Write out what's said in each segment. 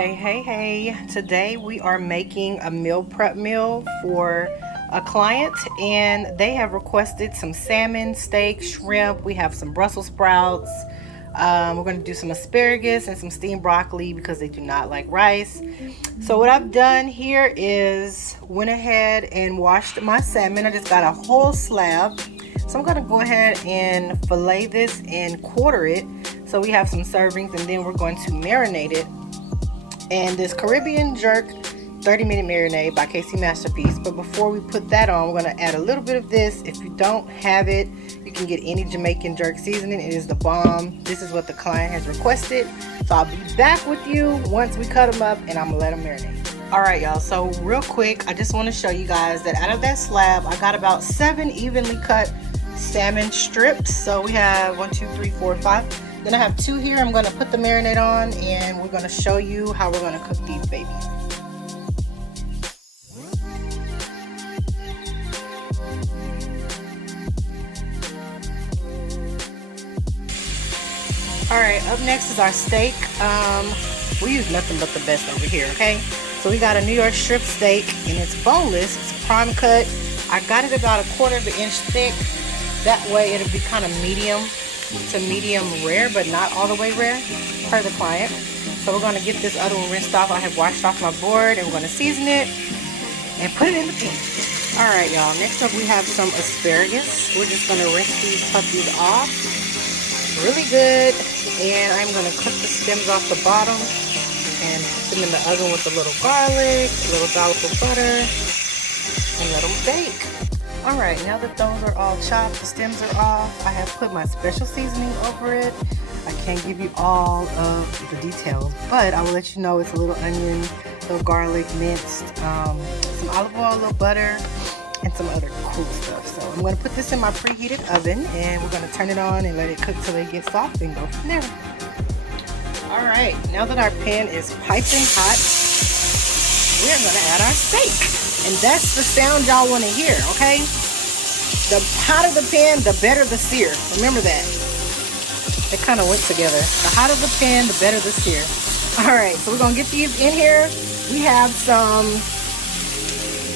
Hey, today we are making a meal prep meal for a client, and they have requested some salmon, steak, shrimp. We have some Brussels sprouts. We're going to do some asparagus and some steamed broccoli because they do not like rice. So what I've done here is went ahead and washed my salmon. I just got a whole slab. So I'm going to go ahead and fillet this and quarter it so we have some servings, and then we're going to marinate it. And this Caribbean Jerk 30-minute marinade by Casey Masterpiece. But before we put that on, we're going to add a little bit of this. If you don't have it, you can get any Jamaican jerk seasoning. It is the bomb. This is what the client has requested. So I'll be back with you once we cut them up, and I'm going to let them marinate. Alright y'all, so real quick, I just want to show you guys that out of that slab, I got about 7 evenly cut salmon strips. So we have 1, 2, 3, 4, 5. Then I have 2 here. I'm going to put the marinade on, and we're going to show you how we're going to cook these babies. Alright, up next is our steak. We use nothing but the best over here, okay? So we got a New York strip steak, and it's boneless. It's prime cut. I got it about 1/4 of an inch thick. That way it'll be kind of medium to medium rare, but not all the way rare per the client. So we're going to get this other one rinsed off. I have washed off my board, and we're going to season it and put it in the pan. Alright y'all, next up we have some asparagus. We're just going to rinse these puppies off really good, and I'm going to cut the stems off the bottom and put them in the oven with a little garlic, a little dollop of butter, and let them bake. Alright, now that those are all chopped, the stems are off, I have put my special seasoning over it. I can't give you all of the details, but I will let you know it's a little onion, a little garlic minced, some olive oil, a little butter, and some other cool stuff. So I'm going to put this in my preheated oven, and we're going to turn it on and let it cook till it gets soft and go from there. Alright, now that our pan is piping hot, we're going to add our steak. And that's the sound y'all want to hear, okay? The hotter the pan, the better the sear. Remember that. They kind of went together. The hotter the pan, the better the sear. Alright, so we're going to get these in here. We have some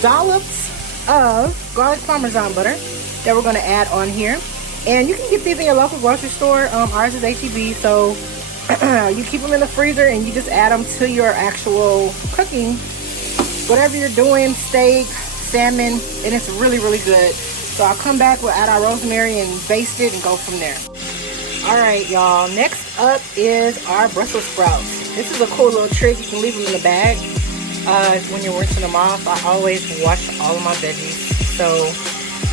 dollops of garlic parmesan butter that we're going to add on here. And you can get these in your local grocery store. Ours is H-E-B, so you keep them in the freezer and you just add them to your actual cooking. Whatever you're doing, steak, salmon, and it's really, really good. So I'll come back, we'll add our rosemary and baste it and go from there. Alright y'all, next up is our Brussels sprouts. This is a cool little trick. You can leave them in the bag when you're rinsing them off. I always wash all of my veggies. So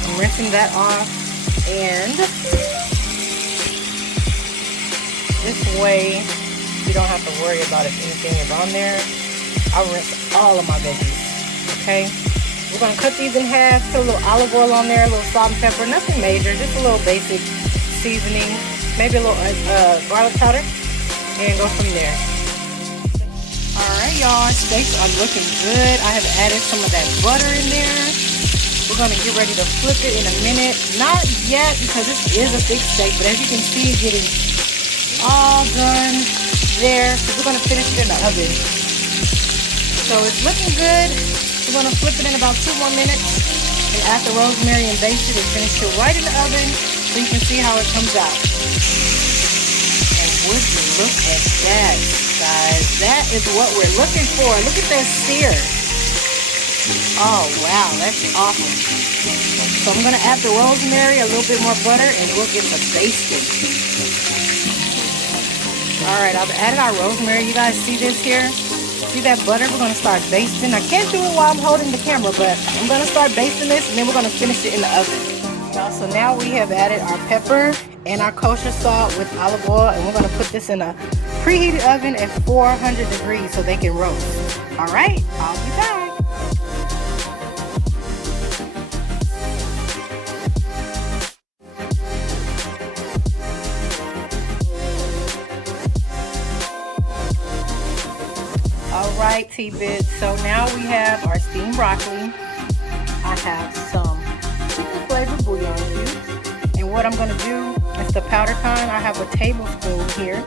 I'm rinsing that off, and this way you don't have to worry about if anything is on there. I'll rinse all of my veggies, okay? We're going to cut these in half, put a little olive oil on there, a little salt and pepper, nothing major, just a little basic seasoning, maybe a little garlic powder, and go from there. Alright y'all, steaks are looking good. I have added some of that butter in there. We're going to get ready to flip it in a minute. Not yet, because this is a thick steak, but as you can see, it's getting all done there. So we're going to finish it in the oven. So it's looking good. We're going to flip it in about 2 more minutes and add the rosemary and baste it and finish it right in the oven so you can see how it comes out. And would you look at that, guys? That is what we're looking for. Look at that sear. Oh wow, that's awesome. So I'm going to add the rosemary, a little bit more butter, and we'll get the basting. Alright, I've added our rosemary. You guys see this here? See that butter? We're going to start basting. I can't do it while I'm holding the camera, but I'm going to start basting this, and then we're going to finish it in the oven. So now we have added our pepper and our kosher salt with olive oil, and we're going to put this in a preheated oven at 400 degrees so they can roast. Alright, I'll be back. Alright T-bits, so now we have our steamed broccoli. I have some chicken flavored bouillon cubes, and what I'm going to do is the powder kind. I have a tablespoon here.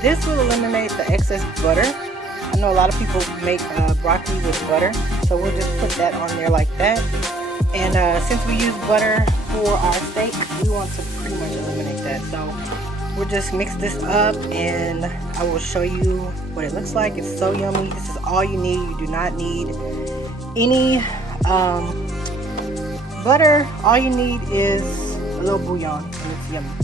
This will eliminate the excess butter. I know a lot of people make broccoli with butter, so we'll just put that on there like that. And since we use butter for our steak, we want to pretty much eliminate that. So we'll just mix this up and I will show you what it looks like. It's so yummy. This is all you need. You do not need any butter. All you need is a little bouillon, and it's yummy.